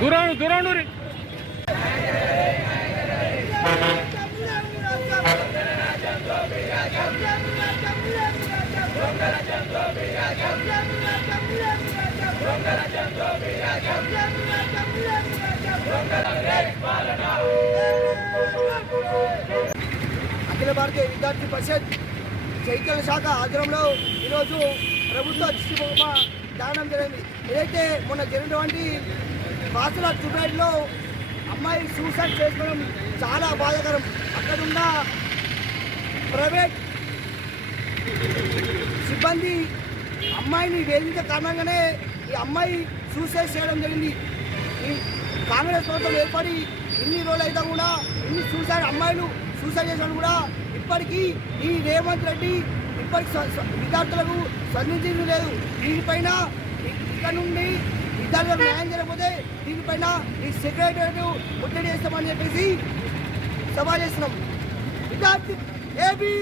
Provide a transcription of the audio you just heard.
దూరం దూరం నూరి అఖిల భారతీయ విద్యార్థి పరిషత్ చైతన్య శాఖ ఆధ్వర్యంలో ఈరోజు ప్రభుత్వ దృష్టి బొమ్మ దానం జరిగింది. ఏదైతే మొన్న జరిగినటువంటి వాసుల టుబైడ్లో అమ్మాయి సూసైడ్ చేసుకోవడం చాలా బాధాకరం. అక్కడున్న ప్రైవేట్ సిబ్బంది అమ్మాయిని వేదిక కారణంగానే ఈ అమ్మాయి సూసైడ్ చేయడం జరిగింది. ఈ కాంగ్రెస్ ప్రభుత్వం ఏర్పడి ఇన్ని రోజులు కూడా ఇన్ని సూసైడ్ అమ్మాయిలు సూసైడ్ చేసిన కూడా ఇప్పటికీ ఈ రేవంత్ రెడ్డి ఇప్పటికి విద్యార్థులకు స్పందించింది లేదు. దీనిపైన ఇక్కడ నుండి విద్యార్థులకు న్యాయం దీనిపైన ఈ సెక్రటరీ ఒత్తిడి చేస్తామని చెప్పేసి సభ చేస్తున్నాం. విద్యార్థి ఏబీ